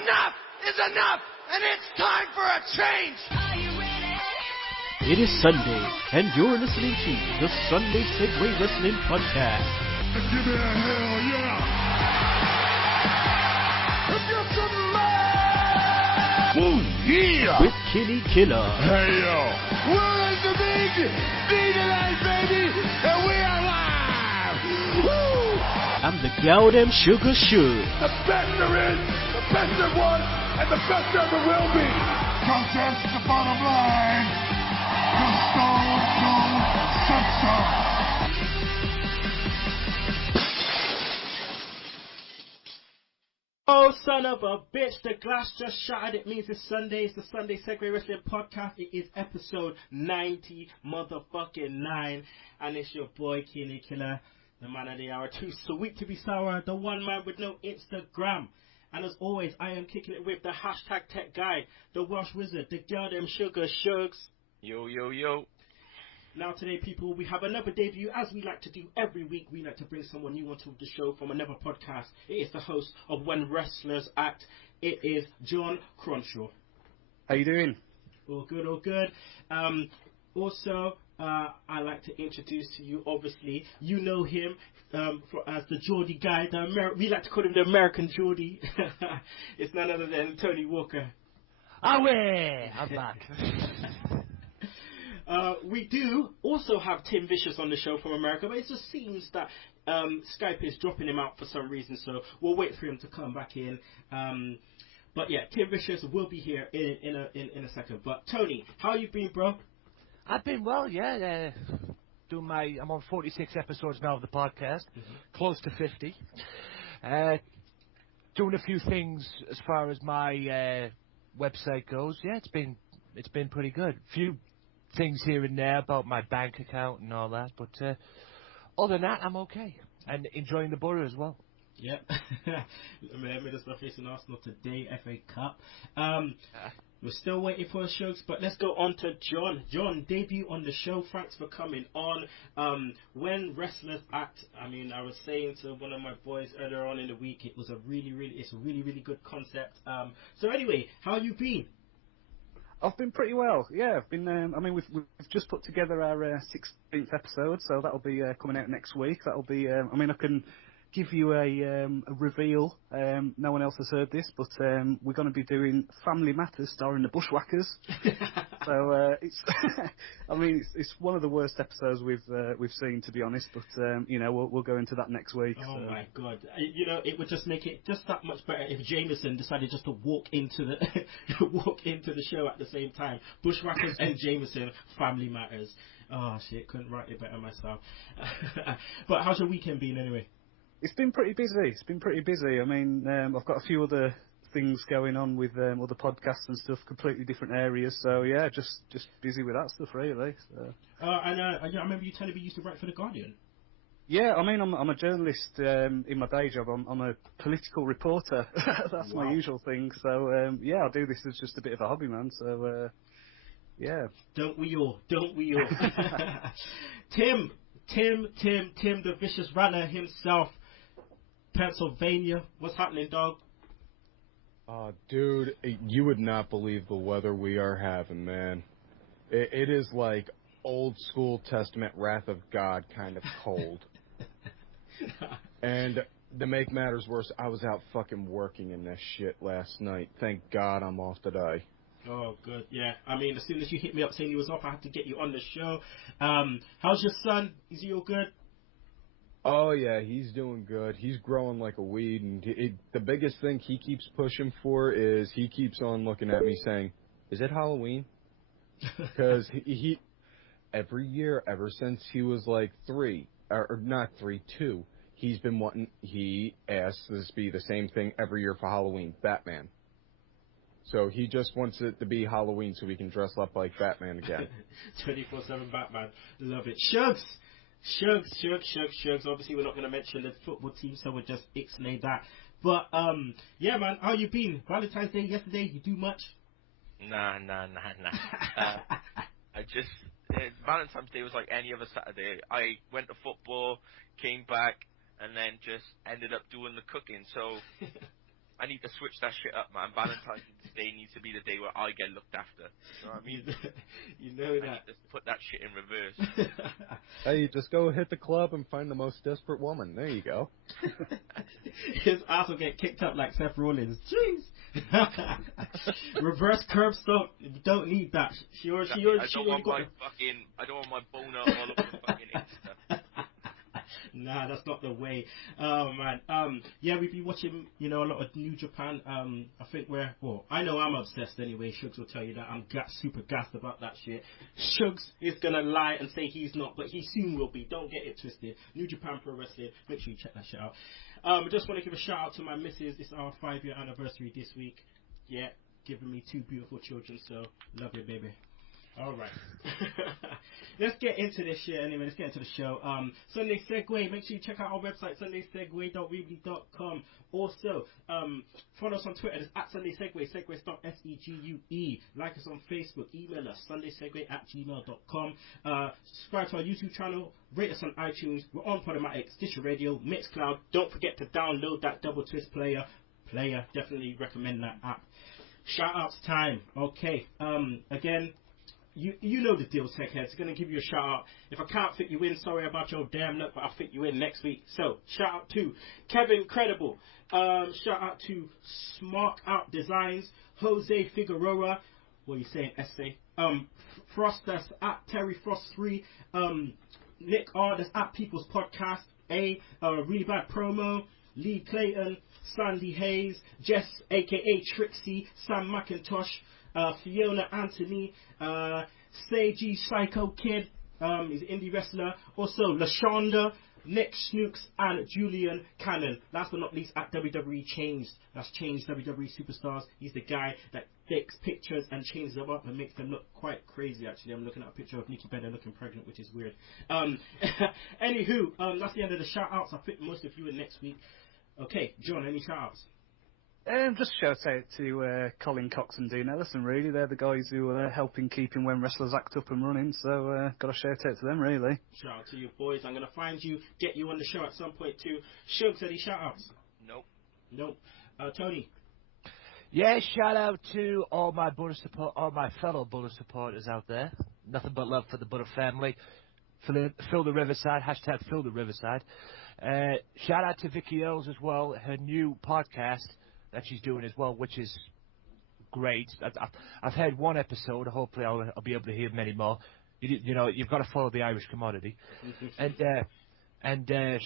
Enough is enough, and it's time for a change! Are you ready? It is Sunday, and you're listening to the Snday Segue Wrestling Podcast. Give me a hell yeah! Get some man! Ooh, yeah! With Kinny Killa. Hey yo! We're in the big D tonight, baby! And we are live! Woo! I'm the gal them sugar shoe. The best there is, the best there was, and the best there ever will be! Cause that's the bottom line! The Stone Cold said so! Oh, son of a bitch, the glass just shattered. It means it's Sunday. It's the Snday Segue Wrestling Podcast. It is episode 90, motherfucking 9. And it's your boy, Kinny Killa, the man of the hour. Too sweet to be sour, the one man with no Instagram. And as always, I am kicking it with the hashtag tech guy, the Welsh wizard, the girl them sugar shugs. Yo, yo, yo. Now today, people, we have another debut. As we like to do every week, we like to bring someone new onto the show from another podcast. It is the host of When Wrestlers Act. It is Jon Cronshaw. How you doing? All good, all good. Also, I like to introduce to you, obviously, you know him as the Geordie guy. We like to call him the American Geordie. It's none other than Tony Walker. Away! I'm back. We do also have Tim Vicious on the show from America, but it just seems that Skype is dropping him out for some reason, so we'll wait for him to come back in. But yeah, Tim Vicious will be here in a second. But Tony, how you been, bro? I've been well, yeah. I'm on 46 episodes now of the podcast, close to 50. Doing a few things as far as my website goes. Yeah, it's been pretty good. Few things here and there about my bank account and all that, but other than that, I'm okay and enjoying the borough as well. Yep. Remember the stuff facing Arsenal today, FA Cup. We're still waiting for the shows, but let's go on to Jon. Jon, debut on the show. Thanks for coming on. When Wrestlers Act, I was saying to one of my boys earlier on in the week, it's a really, really good concept. So anyway, how you been? I've been pretty well. Yeah, I've been. We've just put together our 16th episode, so that'll be coming out next week. That'll be. I can give you a reveal. No one else has heard this, but we're going to be doing Family Matters starring the Bushwhackers. So it's. It's one of the worst episodes we've seen, to be honest. But we'll go into that next week. Oh my god! It would just make it just that much better if Jameson decided just to walk into the show at the same time. Bushwhackers and Jameson, Family Matters. Oh shit! Couldn't write it better myself. But how's your weekend been anyway? It's been pretty busy. I've got a few other things going on with other podcasts and stuff, completely different areas. So yeah, just busy with that stuff really. So. I remember you telling me you used to write for The Guardian. Yeah, I'm a journalist in my day job. I'm a political reporter. That's my usual thing. So I do this as just a bit of a hobby, man. So yeah. Don't we all? Tim, the vicious runner himself. Pennsylvania, what's happening, dog? Dude, you would not believe the weather we are having, man. It is like old school Testament Wrath of God kind of cold. And to make matters worse, I was out fucking working in this shit last night. Thank God I'm off today. Oh, good, yeah. As soon as you hit me up saying you was off, I had to get you on the show. How's your son? Is he all good? Oh, yeah, he's doing good. He's growing like a weed, and the biggest thing he keeps pushing for is he keeps on looking at me saying, is it Halloween? Because he every year, ever since he was like 2, he's been he asks this to be the same thing every year for Halloween, Batman. So he just wants it to be Halloween so we can dress up like Batman again. 24/7 Batman. Love it. Shugs. Obviously, we're not going to mention the football team, so we'll just ixnay that. But, yeah, man, how you been? Valentine's Day yesterday, you do much? Nah. Valentine's Day was like any other Saturday. I went to football, came back, and then just ended up doing the cooking. So I need to switch that shit up, man. Valentine's Day needs to be the day where I get looked after. You know what I mean? You know I that. need to put that shit in reverse. Hey, just go hit the club and find the most desperate woman. There you go. His ass will get kicked up like Seth Rollins. Jeez. Reverse curb stop. Don't need that. She I don't want my boner all over the fucking Insta. Nah, that's not the way. Oh man. Yeah, we've been watching, a lot of New Japan. I think I know I'm obsessed anyway. Shugs will tell you that. I'm super gassed about that shit. Shugs is gonna lie and say he's not, but he soon will be. Don't get it twisted. New Japan Pro Wrestling. Make sure you check that shit out. I just want to give a shout out to my missus. It's our 5-year anniversary this week. Yeah, giving me 2 beautiful children. So love you, baby. All right. Let's get into this shit anyway. Let's get into the show. Snday Segue. Make sure you check out our website, SundaySegue.weebly.com. Also, follow us on Twitter. It's at Snday Segue. Segue spelled S-E-G-U-E. Like us on Facebook. Email us, SundaySegue@gmail.com. Subscribe to our YouTube channel. Rate us on iTunes. We're on Podomatic, Stitcher Radio, Mixcloud. Don't forget to download that Double Twist player. Definitely recommend that app. Shout outs time. Okay. Again, you know the deal, tech heads. Going to give you a shout out. If I can't fit you in, sorry about your damn luck, but I'll fit you in next week. So shout out to Kevin Credible. Shout out to Smart Out Designs, Jose Figueroa. What are you saying, essay? Frost, that's at Terry Frost 3. Nick R, that's at People's Podcast. Really Bad Promo. Lee Clayton, Sandy Hayes, Jess aka Trixie, Sam McIntosh, Fiona Anthony, Seiji Psycho Kid, he's an indie wrestler. Also LaShonda, Nick Snooks, and Julian Cannon. Last but not least, at WWE Changed. That's Changed WWE Superstars. He's the guy that takes pictures and changes them up and makes them look quite crazy, actually. I'm looking at a picture of Nikki Bella looking pregnant, which is weird. Anywho, that's the end of the shout-outs. I'll fit most of you in next week. Okay, John, any shout-outs? Just shout out to Colin Cox and Dean Ellison, really. They're the guys who are helping keeping when wrestlers act up and running, so got a shout out to them, really. Shout out to you, boys. I'm going to find you, get you on the show at some point, too. Shugs, any shout-outs? Nope. Tony? Yeah, shout out to all my fellow Butter supporters out there. Nothing but love for the Butter family. Fill the Riverside, hashtag Fill the Riverside. Shout out to Vicky Earls as well, her new podcast that she's doing as well, which is great. I've heard one episode. Hopefully, I'll be able to hear many more. You've got to follow the Irish commodity. And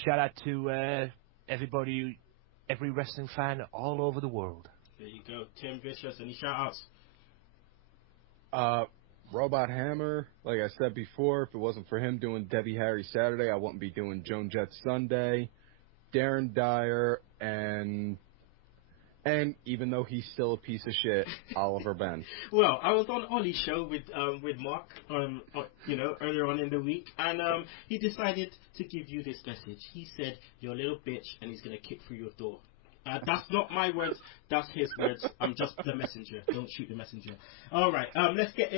shout out to everybody, every wrestling fan all over the world. There you go, Tim Vicious. Any shout outs? Robot Hammer, like I said before, if it wasn't for him doing Debbie Harry Saturday, I wouldn't be doing Joan Jett Sunday. Darren Dyer, and even though he's still a piece of shit, Oliver Ben. Well, I was on Ollie's show with Mark, earlier on in the week, and he decided to give you this message. He said, "You're a little bitch," and he's gonna kick through your door. That's not my words. That's his words. I'm just the messenger. Don't shoot the messenger. All right. Let's get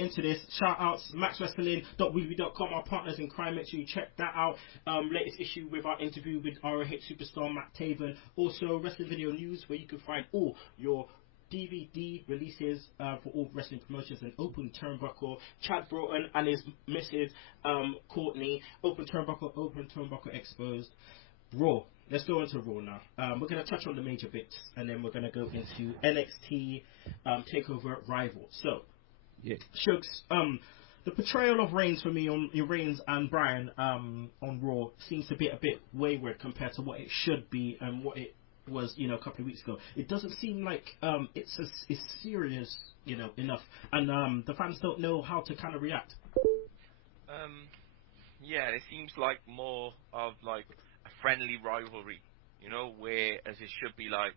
into this. Shout outs. MaxWrestling.weebly.com. Our partners in crime. Make sure you check that out. Latest issue with our interview with ROH superstar Matt Taven. Also wrestling video news where you can find all your DVD releases for all wrestling promotions and Open Turnbuckle. Chad Broughton and his missus Courtney. Open Turnbuckle Exposed. Raw. Let's go into Raw now. We're going to touch on the major bits, and then we're going to go into NXT Takeover Rival. So, yeah. Shugs, the portrayal of Reigns for me on Reigns and Bryan on Raw seems to be a bit wayward compared to what it should be and what it was, a couple of weeks ago. It doesn't seem like it's serious, enough, and the fans don't know how to kind of react. Yeah, it seems like more of like a friendly rivalry, where as it should be like,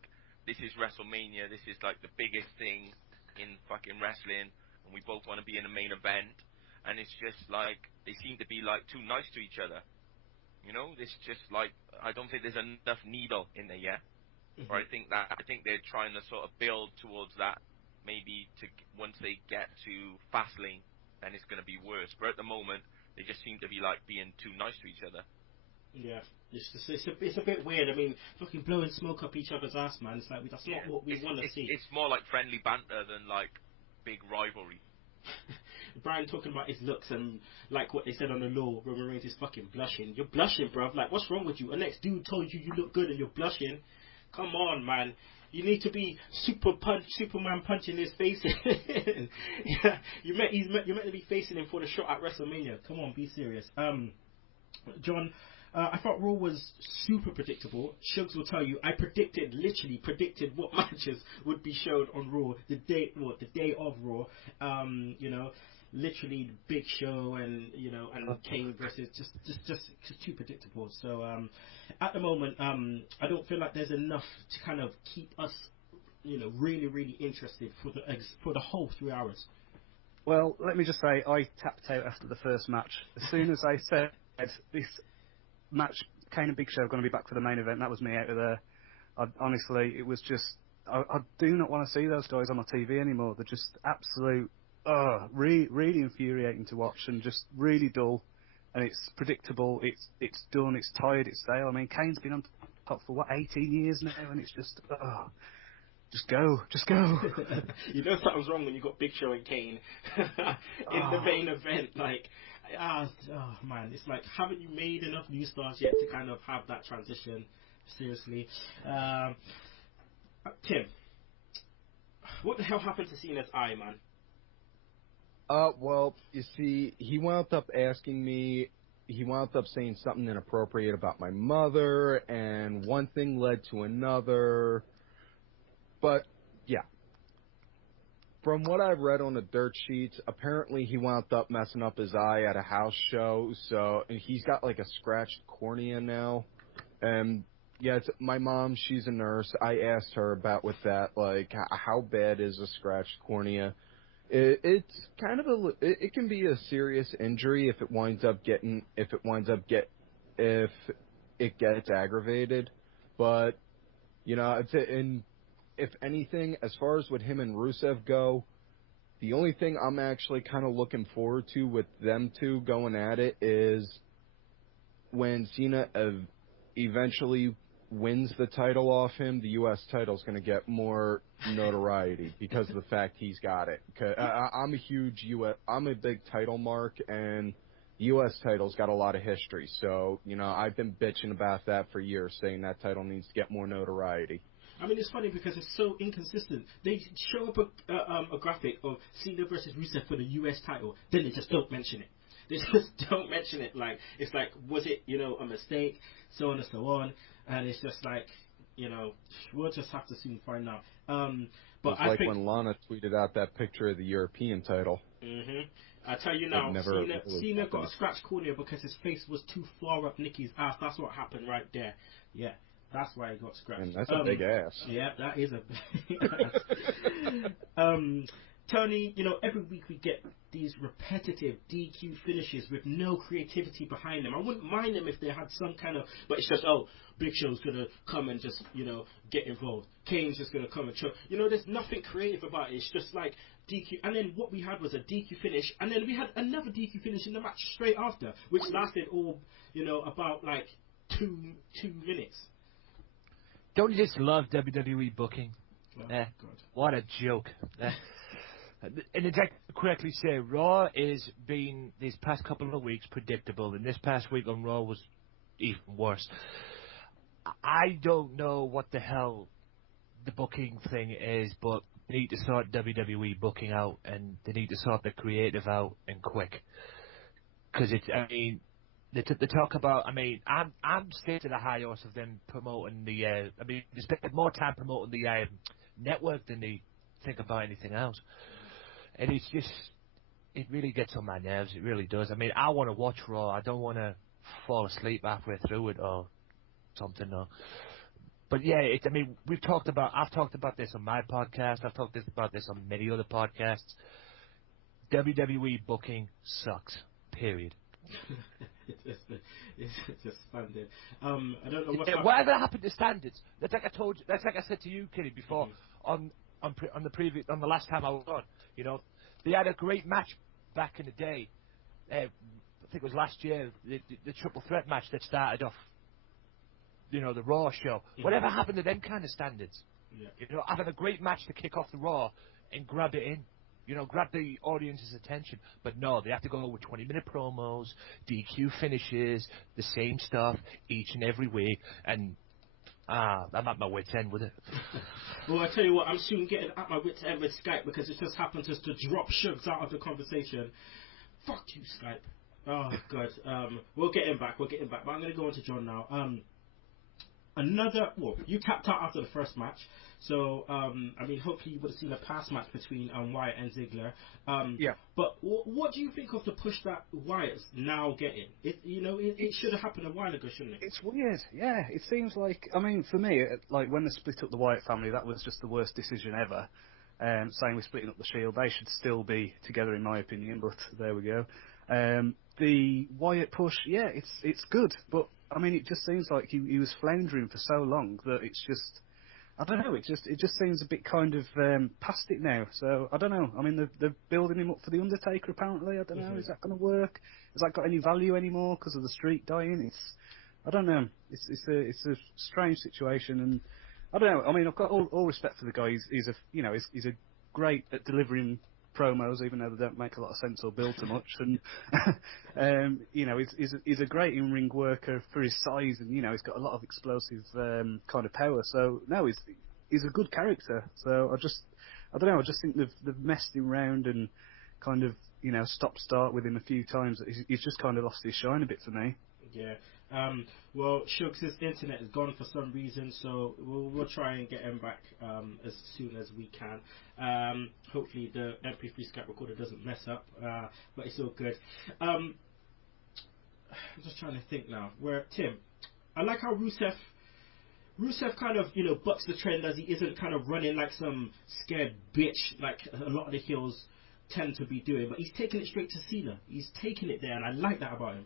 this is WrestleMania, this is like the biggest thing in fucking wrestling, and we both want to be in the main event, and it's just like, they seem to be like too nice to each other, this just like, I don't think there's enough needle in there yet, or I think they're trying to sort of build towards that, maybe once they get to Fastlane, then it's going to be worse, but at the moment, they just seem to be like being too nice to each other. Yeah. It's a bit weird. I mean, fucking blowing smoke up each other's ass, man. It's like that's not what we want to see. It's more like friendly banter than like big rivalry. Brian talking about his looks and like what they said on the law, Roman Reigns is fucking blushing. You're blushing, bruv. Like, what's wrong with you? A next dude told you look good and you're blushing. Come on, man. You need to be Superman punching his face in. Yeah, you're meant to be facing him for the shot at WrestleMania. Come on, be serious. John, I thought Raw was super predictable. Shugs will tell you, I literally predicted what matches would be showed on Raw the day of Raw. Literally the Big Show and Kane versus just too predictable. So at the moment, I don't feel like there's enough to kind of keep us, really really interested for the whole 3 hours. Well, let me just say, I tapped out after the first match. As soon as I said this match, Kane and Big Show are going to be back for the main event, that was me out of there. Honestly, it was just, I do not want to see those guys on my TV anymore. They're just absolute, really infuriating to watch and just really dull. And it's predictable, it's done, it's tired, it's stale. I mean, Kane's been on top for 18 years now, and it's just, just go. You know something's wrong when you got Big Show and Kane in the main event. Like, man, it's like, haven't you made enough new stars yet to kind of have that transition? Seriously. Tim, what the hell happened to Cena's eye, man? Well, you see, he wound up saying something inappropriate about my mother, and one thing led to another. But, yeah. From what I've read on the dirt sheets, apparently he wound up messing up his eye at a house show, and he's got like a scratched cornea now. And, yeah, my mom, she's a nurse. I asked her about with that, like, how bad is a scratched cornea? It's kind of it can be a serious injury if it gets aggravated. But, if anything, as far as with him and Rusev go, the only thing I'm actually kind of looking forward to with them two going at it is when Cena eventually wins the title off him, the U.S. title's going to get more notoriety because of the fact he's got it. I'm a big title mark, and the U.S. title's got a lot of history. So, I've been bitching about that for years, saying that title needs to get more notoriety. I mean, it's funny because it's so inconsistent. They show up a graphic of Cena versus Rusev for the U.S. title, then they just don't mention it. They just don't mention it. Like, it's like, was it, a mistake, so on and so on. And it's just like, we'll just have to soon find out. But it's like when Lana tweeted out that picture of the European title. Mm-hmm. I tell you now, Cena got a scratched cornea because his face was too far up Nikki's ass. That's what happened right there. Yeah. That's why he got scratched. And that's a big ass. Yeah, that is a big ass. Tony, every week we get these repetitive DQ finishes with no creativity behind them. I wouldn't mind them if they had some kind of, but it's just, Big Show's gonna come and just, get involved. Kane's just gonna come and choke. There's nothing creative about it. It's just like DQ, and then what we had was a DQ finish, and then we had another DQ finish in the match straight after, which lasted all, about like two minutes. Don't you just love WWE booking? Oh, God. What a joke. And to correctly say, Raw is being, these past couple of weeks, predictable, and this past week on Raw was even worse. I don't know what the hell the booking thing is, but they need to sort WWE booking out, and they need to sort the creative out, and quick. Because they talk about, I'm staying to the high horse of them promoting they spend more time promoting the network than they think about anything else. And it's just, it really gets on my nerves, it really does. I want to watch Raw, I don't want to fall asleep halfway through it or something. But yeah, I've talked about this on my podcast, I've talked about this on many other podcasts. WWE booking sucks, period. It's just standard. I don't know whatever happened to standards. That's like I said to you, Kenny, before on the last time I was on. They had a great match back in the day. I think it was last year, the triple threat match that started off the Raw show. Whatever happened to them kind of standards? Yeah. Having a great match to kick off the Raw and grab it in. Grab the audience's attention. But no, they have to go with 20-minute promos, DQ finishes, the same stuff each and every week. And I'm at my wit's end with it. Well, I tell you what, I'm soon getting at my wit's end with Skype because it just happened to drop Shugs out of the conversation. Fuck you, Skype. Oh, God. We'll get him back. But I'm going to go on to John now. You tapped out after the first match. So, hopefully you would have seen a past match between Wyatt and Ziggler. Yeah. But what do you think of the push that Wyatt's now getting? It should have happened a while ago, shouldn't it? It's weird, yeah. It seems like, for me, like when they split up the Wyatt family, that was just the worst decision ever. Saying we're splitting up the Shield, they should still be together in my opinion, but there we go. The Wyatt push, yeah, it's good, but it just seems like he was floundering for so long that it's just, I don't know, it just seems a bit kind of past it now. So I don't know. They're building him up for the Undertaker apparently. I don't know. Is that going to work? Has that got any value anymore because of the streak dying? I don't know. It's a strange situation, and I don't know. I've got all respect for the guy. He's a great at delivering promos, even though they don't make a lot of sense or build too much. And he's a great in-ring worker for his size, and he's got a lot of explosive kind of power. So no, he's a good character. So I don't know. I just think they've messed him around and kind of stop-start with him a few times. He's just kind of lost his shine a bit for me. Yeah. Well, Shugs' internet is gone for some reason, so we'll try and get him back as soon as we can. Hopefully the MP3 Skype recorder doesn't mess up, but it's all good. I'm just trying to think now. Tim, I like how Rusev kind of, bucks the trend as he isn't kind of running like some scared bitch like a lot of the heels tend to be doing, but he's taking it straight to Cena. He's taking it there, and I like that about him.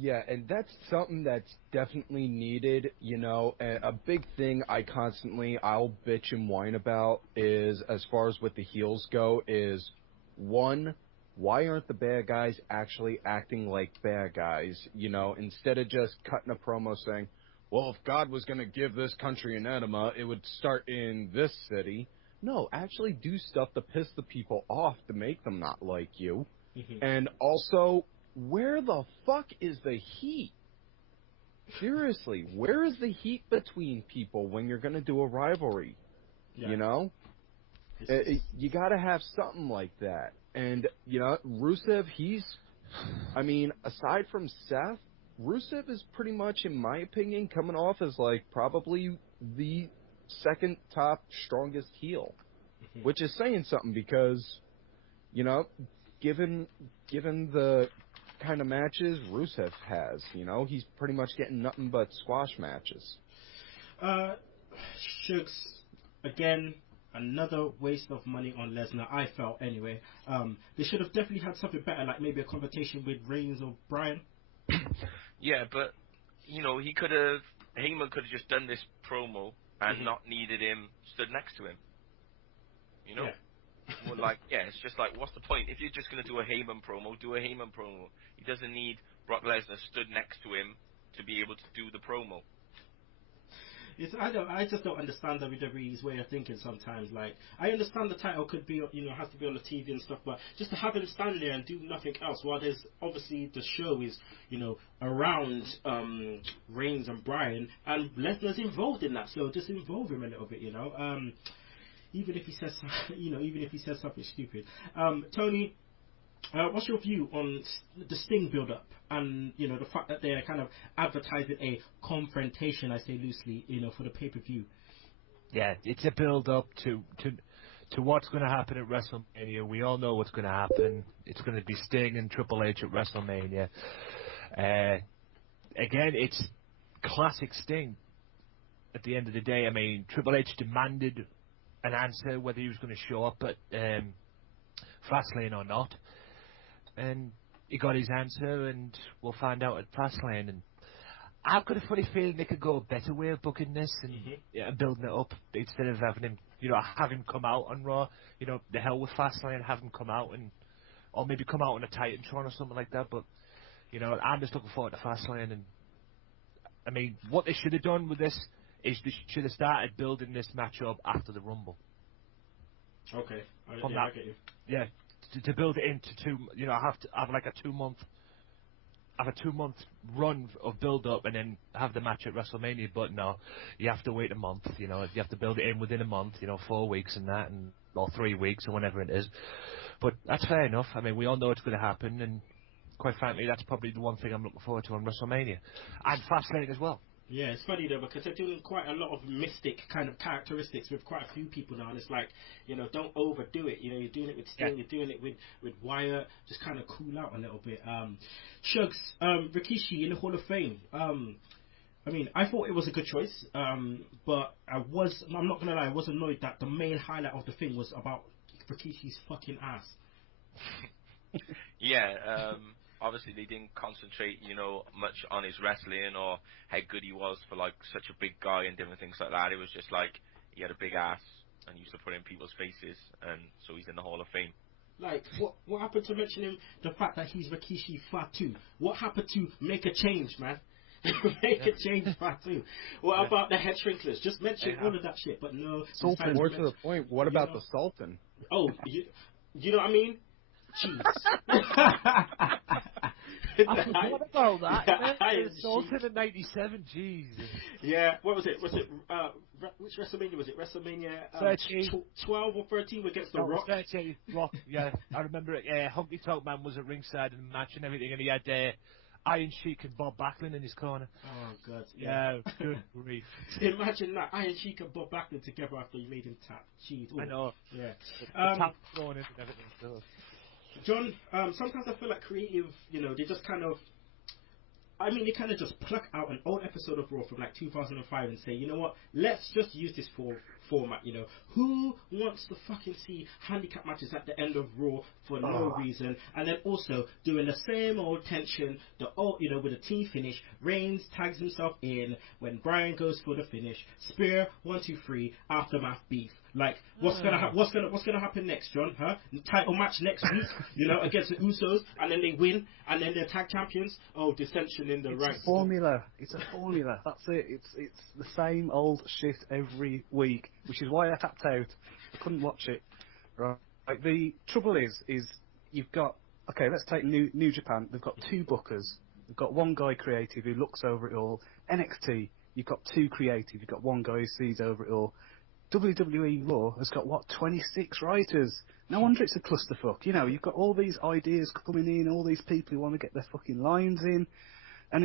Yeah, and that's something that's definitely needed, a big thing I'll bitch and whine about is, as far as what the heels go, is, one, why aren't the bad guys actually acting like bad guys, instead of just cutting a promo saying, well, if God was going to give this country an enema, it would start in this city. No, actually do stuff to piss the people off to make them not like you. And also, where the fuck is the heat? Seriously, where is the heat between people when you're going to do a rivalry? Yeah. You got to have something like that. And, Rusev, aside from Seth, Rusev is pretty much, in my opinion, coming off as, probably the second top strongest heel. Which is saying something because, given the kind of matches Rusev has, he's pretty much getting nothing but squash matches. Shugs, again, another waste of money on Lesnar, I felt anyway. They should have definitely had something better, like maybe a confrontation with Reigns or Bryan. Yeah, but Heyman could have just done this promo and not needed him stood next to him. Yeah. Well, it's just what's the point? If you're just going to do a Heyman promo, do a Heyman promo. He doesn't need Brock Lesnar stood next to him to be able to do the promo. I just don't understand WWE's way of thinking sometimes. I understand the title could be, has to be on the TV and stuff, but just to have him stand there and do nothing else, while there's obviously the show is, around Reigns and Bryan, and Lesnar's involved in that, so just involve him a little bit, even if he says something stupid. Tony, what's your view on the Sting build-up and the fact that they're kind of advertising a confrontation, I say loosely, for the pay-per-view? Yeah, it's a build-up to what's going to happen at WrestleMania. We all know what's going to happen. It's going to be Sting and Triple H at WrestleMania. Again, it's classic Sting. At the end of the day, Triple H demanded an answer whether he was going to show up at Fastlane or not, and he got his answer, and we'll find out at Fastlane. And I've got a funny feeling they could go a better way of booking this and building it up instead of having him, have him come out on Raw. The hell with Fastlane, have him come out or maybe come out on a Titantron or something like that. But I'm just looking forward to Fastlane, and I mean, what they should have done with this is they should have started building this match up after the Rumble. Okay. I get you. Yeah, to build it into have like a 2 month. Have a 2 month run of build up and then have the match at WrestleMania, but no, you have to wait a month. You have to build it in within a month. 4 weeks and that, or 3 weeks or whenever it is. But that's fair enough. I mean, we all know it's going to happen, and quite frankly, that's probably the one thing I'm looking forward to on WrestleMania, and Fastlane as well. Yeah, it's funny though because they're doing quite a lot of mystic kind of characteristics with quite a few people now, and it's like, don't overdo it. You're doing it with Sting, you're doing it with Wyatt. Just kind of cool out a little bit. Shugs, Rikishi in the Hall of Fame. I mean, I thought it was a good choice, but I'm not gonna lie, I was annoyed that the main highlight of the thing was about Rikishi's fucking ass. Yeah. Obviously, they didn't concentrate, much on his wrestling or how good he was for like such a big guy and different things like that. It was just like he had a big ass and used to put it in people's faces, and so he's in the Hall of Fame. Like, what happened to mentioning the fact that he's Rikishi Fatu? What happened to make a change, man? Make a change, Fatu. What about the head shrinklers? Just mention all of that shit, but no. Sultan. More to the point, what about the Sultan? Oh, you know what I mean? Jeez. I forgot about that. It's Sultan in '97. Jesus. Yeah. What was it? Which WrestleMania was it? WrestleMania 12 or 13 against The Rock. 13. Rock. Yeah, I remember it. Honky Tonk Man was at ringside in the match and everything, and he had Iron Sheik and Bob Backlund in his corner. Oh god. Yeah. Good grief. Imagine that Iron Sheik and Bob Backlund together after you made him tap. Jeez. I know. Yeah. The tap thrown in and everything. So. John, sometimes I feel like creative, they just kind of, they kind of just pluck out an old episode of Raw from like 2005 and say, you know what, let's just use this format, Who wants to fucking see handicap matches at the end of Raw for no reason? And then also doing the same old tension, with a team finish. Reigns tags himself in when Bryan goes for the finish. Spear, 1, 2, 3, aftermath beef. Like, what's gonna happen next, John? Huh? Title match next week, against the Usos, and then they win, and then they're tag champions. Oh, dissension in the ranks. It's a formula. That's it. It's the same old shit every week, which is why I tapped out. I couldn't watch it. Right. Like the trouble is you've got let's take New Japan. They've got 2 bookers. They've got one guy creative who looks over it all. NXT, you've got 2 creative. You've got one guy who sees over it all. WWE Raw has got 26 writers. No wonder it's a clusterfuck. You've got all these ideas coming in, all these people who want to get their fucking lines in, and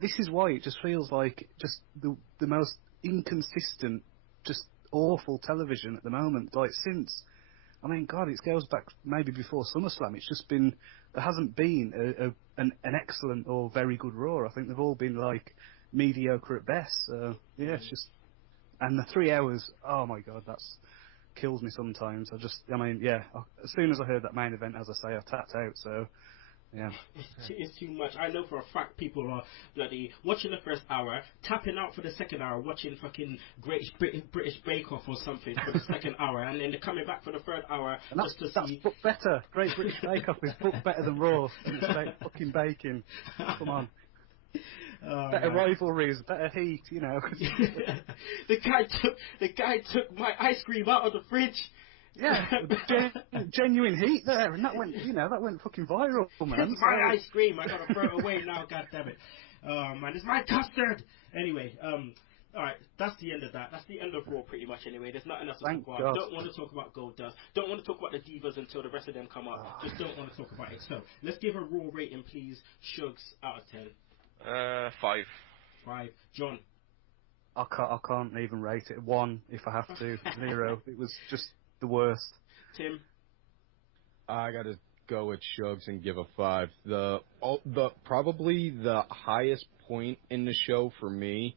this is why it just feels like just the most inconsistent, just awful television at the moment. Like since, God, it goes back maybe before SummerSlam. It's just been there hasn't been an excellent or very good Raw. I think they've all been like mediocre at best. So yeah, it's just. And the 3 hours, oh my god, that's kills me sometimes. As soon as I heard that main event, as I say, I tapped out, so, yeah. It's too much. I know for a fact people are bloody watching the first hour, tapping out for the second hour, watching fucking British Bake Off or something for the second hour, and then they're coming back for the third hour and just to that's see... booked better. Great British Bake Off is booked better than Raw. And it's fucking baking. Come on. Better rivalries, better heat, The guy took my ice cream out of the fridge. Yeah, genuine heat there, and that went fucking viral, man. It's my ice cream. I gotta throw it away now. God damn it. Man, it's my custard. Anyway, all right, that's the end of that. That's the end of Raw, pretty much. Anyway, there's nothing else to talk about. Don't want to talk about Goldust. Don't want to talk about the Divas until the rest of them come up. Just don't want to talk about it. So let's give a Raw rating, please. Shugs out of 10. 5. 5. John. I can't even rate it. 1 if I have to. 0. It was just the worst. Tim. I gotta go with Shugs and give a 5. Probably the highest point in the show for me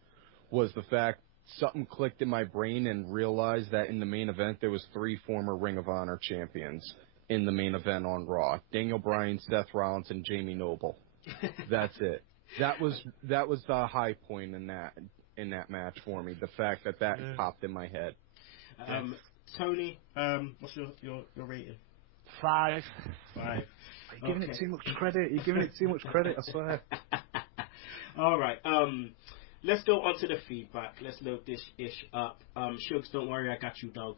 was the fact something clicked in my brain and realized that in the main event there was 3 former Ring of Honor champions in the main event on Raw: Daniel Bryan, Seth Rollins, and Jamie Noble. That's it. That was the high point in that match for me. The fact that popped in my head. Tony, what's your rating? 5. 5. Are you giving it too much credit? I swear. All right. let's go on to the feedback. Let's load this ish up. Shugs, don't worry, I got you, dog.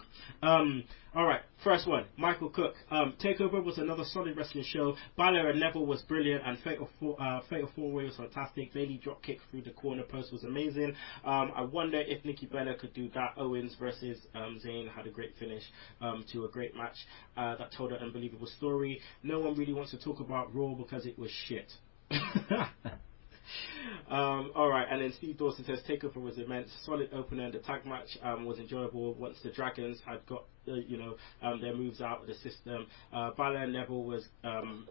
Alright, first one. Michael Cook. Takeover was another solid wrestling show. Balor and Neville was brilliant, and Fatal 4-Way was fantastic. Bayley drop kick through the corner post was amazing. I wonder if Nikki Bella could do that. Owens versus Zayn had a great finish to a great match that told an unbelievable story. No one really wants to talk about Raw because it was shit. Alright, and then Steve Dawson says Takeover was immense, solid opener. The tag match was enjoyable once the Dragons had got their moves out of the system. Balor and Neville was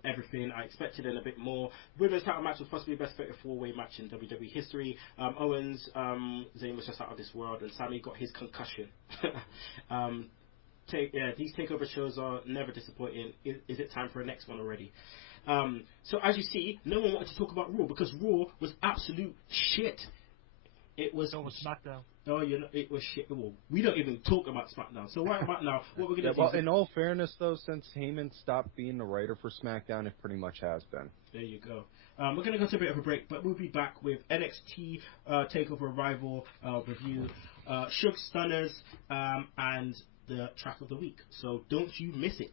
everything I expected and a bit more. Women's title match was possibly the best fatal 4-way match in WWE history. Owens, Zayn was just out of this world, and Sammy got his concussion. These Takeover shows are never disappointing. Is it time for a next one already? So as you see, no one wanted to talk about Raw because Raw was absolute shit. It was. So was SmackDown. Oh, it was shit. Well, we don't even talk about SmackDown. So right about now, what we're gonna do? Well, in all fairness, though, since Heyman stopped being the writer for SmackDown, it pretty much has been. There you go. We're gonna go to a bit of a break, but we'll be back with NXT Takeover Rival review, Sugs Stunners, and the track of the week. So don't you miss it.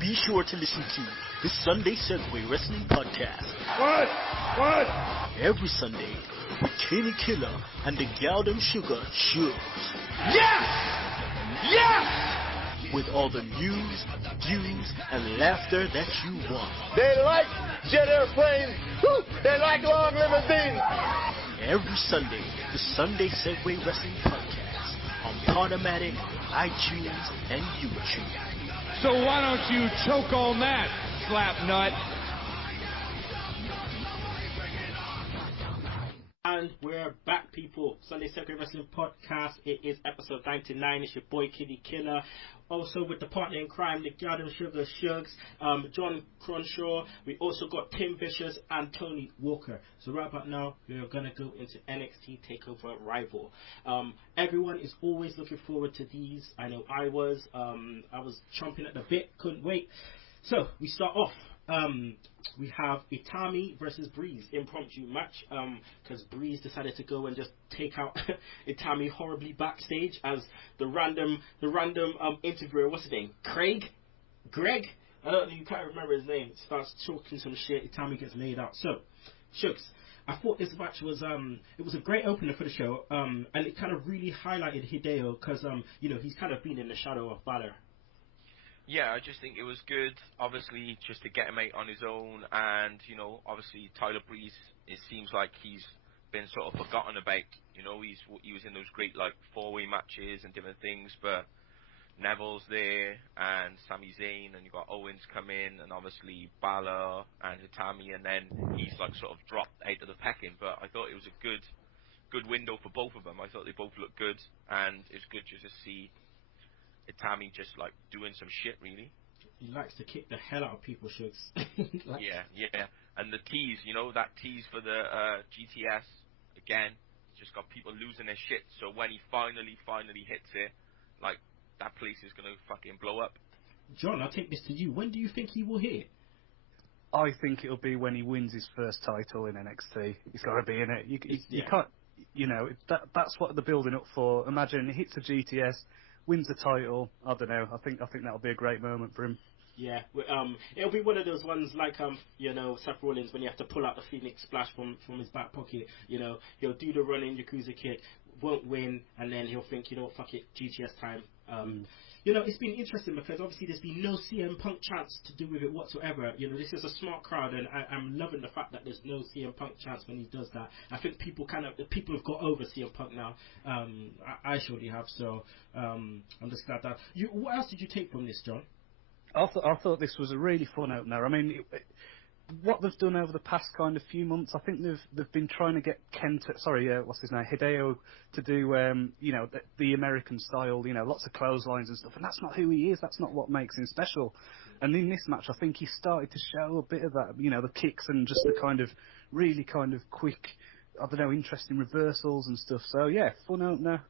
Be sure to listen to the Snday Segue Wrestling Podcast. What? Every Sunday with Kinny Killa and the Galdem Sugar Shugs. Yes! Yes! With all the news, views, and laughter that you want. They like jet airplanes. Woo! They like long limousines. Every Sunday, the Snday Segue Wrestling Podcast on Podomatic, iTunes, and YouTube. So why don't you choke on that, slap nut? And we're back, people. Snday Segue Wrestling Podcast. It is episode 99. It's your boy Kinny Killa. Also with the partner in crime, the Galdem Sugar Shugs, Jon Cronshaw. We also got Tim Vicious and Tony Walker. So right about now, we're going to go into NXT TakeOver Rival. Everyone is always looking forward to these. I know I was chomping at the bit, couldn't wait. So we start off. We have Itami versus Breeze impromptu match because Breeze decided to go and just take out Itami horribly backstage as the random interviewer. What's his name? Greg? I don't know. You can't remember his name. Starts talking some shit. Itami gets laid out. So, Shugs, I thought this match was it was a great opener for the show, and it kind of really highlighted Hideo because he's kind of been in the shadow of Balor. Yeah, I just think it was good, obviously, just to get him out on his own, and, obviously Tyler Breeze, it seems like he's been sort of forgotten about. He was in those great, four-way matches and different things, but Neville's there, and Sami Zayn, and you've got Owens come in, and obviously Balor and Itami, and then he's, sort of dropped out of the pecking, but I thought it was a good window for both of them. I thought they both looked good, and it's good just to see Itami just doing some shit, really. He likes to kick the hell out of people, Shugs. Yeah. And the tease, that tease for the GTS, again, just got people losing their shit. So when he finally hits it, that place is gonna fucking blow up. John, I'll take this to you. When do you think he will hit? I think it'll be when he wins his first title in NXT. He's got to be in it. You can't, that's what they're building up for. Imagine he hits a GTS, wins the title. I don't know. I think that'll be a great moment for him. Yeah, it'll be one of those ones like Seth Rollins when you have to pull out the Phoenix Splash from his back pocket. He'll do the running Yakuza kick, won't win, and then he'll think, fuck it, GTS time. It's been interesting because obviously there's been no CM Punk chance to do with it whatsoever. This is a smart crowd, and I'm loving the fact that there's no CM Punk chance when he does that. I think people have got over CM Punk now. I surely have, so I'm just glad that. What else did you take from this, John? I thought this was a really fun opener. I mean, what they've done over the past kind of few months, I think they've been trying to get Hideo to do the American style, lots of clotheslines and stuff, and that's not who he is. That's not what makes him special. And in this match, I think he started to show a bit of that, the kicks and just the kind of really kind of quick, interesting reversals and stuff. So yeah, fun opener.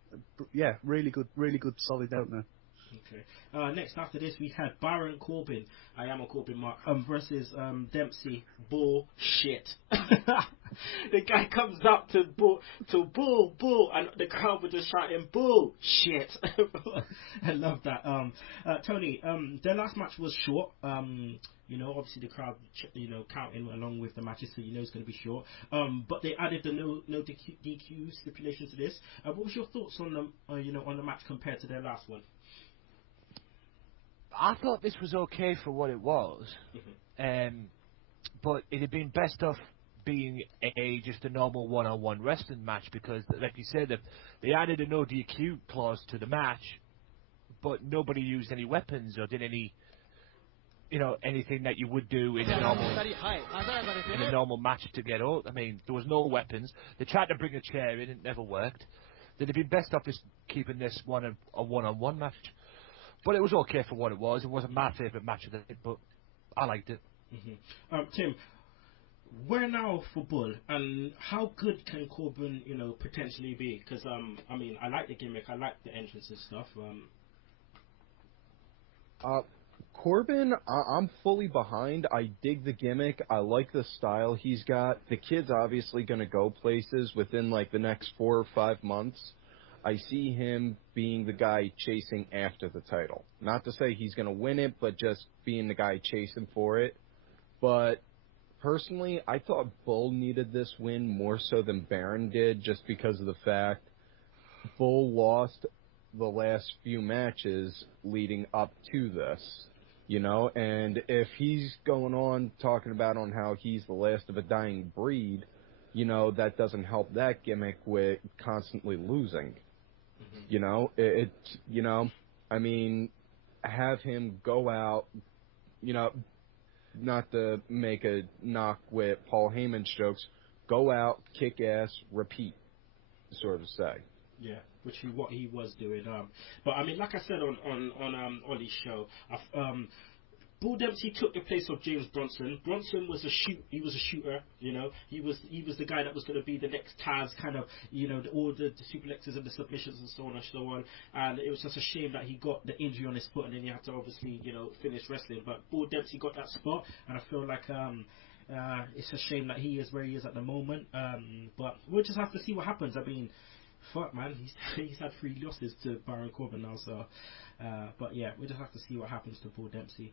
Yeah, really good, solid opener. Okay. Next after this, we had Baron Corbin. I am a Corbin mark. Versus Dempsey. Bullshit. The guy comes up to bull, and the crowd were just shouting bull shit. I love that. Tony, their last match was short. Obviously the crowd, counting along with the matches, so it's going to be short. But they added the no DQ stipulation to this. What was your thoughts on the on the match compared to their last one? I thought this was okay for what it was, but it had been best off being just a normal one-on-one wrestling match because, like you said, they added a no DQ clause to the match, but nobody used any weapons or did any, anything that you would do in a normal match to get out. I mean, there was no weapons. They tried to bring a chair in, it never worked. They'd have been best off just keeping this one a one-on-one match. But it was okay for what it was. It wasn't my favourite match of the night, but I liked it. Tim, where now for Bull, and how good can Corbin, potentially be? Because I like the gimmick, I like the entrance and stuff. Corbin, I'm fully behind. I dig the gimmick. I like the style he's got. The kid's obviously going to go places within the next 4 or 5 months. I see him being the guy chasing after the title. Not to say he's going to win it, but just being the guy chasing for it. But personally, I thought Bull needed this win more so than Baron did, just because of the fact Bull lost the last few matches leading up to this. And if he's going on talking about on how he's the last of a dying breed, that doesn't help that gimmick with constantly losing. Have him go out, not to make a knock with Paul Heyman's jokes, go out, kick ass, repeat, sort of say. Yeah, what he was doing. But like I said on Ollie's show, Bull Dempsey took the place of James Bronson. Bronson was he was a shooter, He was the guy that was going to be the next Taz, kind of, all the suplexes and the submissions and so on and so on. And it was just a shame that he got the injury on his foot, and then he had to obviously, finish wrestling. But Bull Dempsey got that spot, and I feel like it's a shame that he is where he is at the moment. But we'll just have to see what happens. Fuck, man, he's had 3 losses to Baron Corbin now, so. But yeah, we just have to see what happens to Bull Dempsey.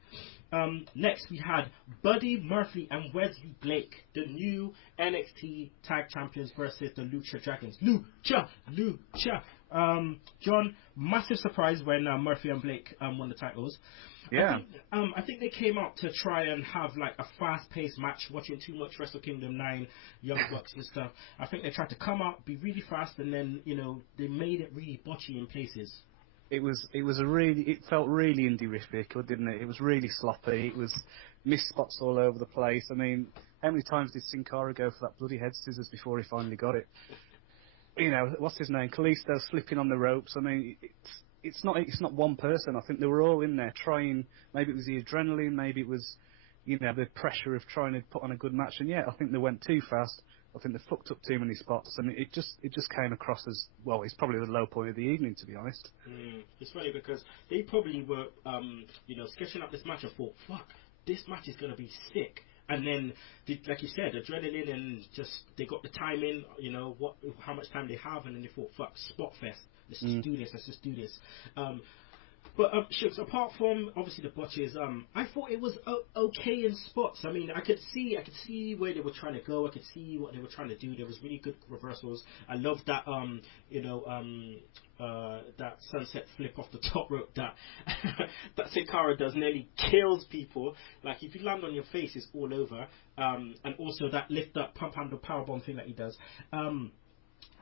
Next, we had Buddy Murphy and Wesley Blake, the new NXT Tag Champions versus the Lucha Dragons. Lucha! John, massive surprise when Murphy and Blake won the titles. Yeah. I think they came out to try and have a fast-paced match, watching too much Wrestle Kingdom 9, Young Bucks and stuff. I think they tried to come out, be really fast, and then, they made it really botchy in places. It felt really indie-rific, didn't it? It was really sloppy. It was missed spots all over the place. How many times did Sin Cara go for that bloody head scissors before he finally got it? What's his name? Kalisto slipping on the ropes. It's not one person. I think they were all in there trying. Maybe it was the adrenaline. Maybe it was, the pressure of trying to put on a good match. And yeah, I think they went too fast. I think they fucked up too many spots, and it just came across as, well, it's probably the low point of the evening, to be honest. It's funny because they probably were, sketching up this match and thought, fuck, this match is going to be sick. And then, like you said, adrenaline and just, they got the time in, how much time they have, and then they thought, fuck, spot fest. Let's just do this. But Shucks, apart from obviously the botches, I thought it was okay in spots. I could see where they were trying to go. I could see what they were trying to do. There was really good reversals. I loved that that sunset flip off the top rope that Sin Cara does, nearly kills people. Like if you land on your face, it's all over. And also that lift up pump handle powerbomb thing that he does.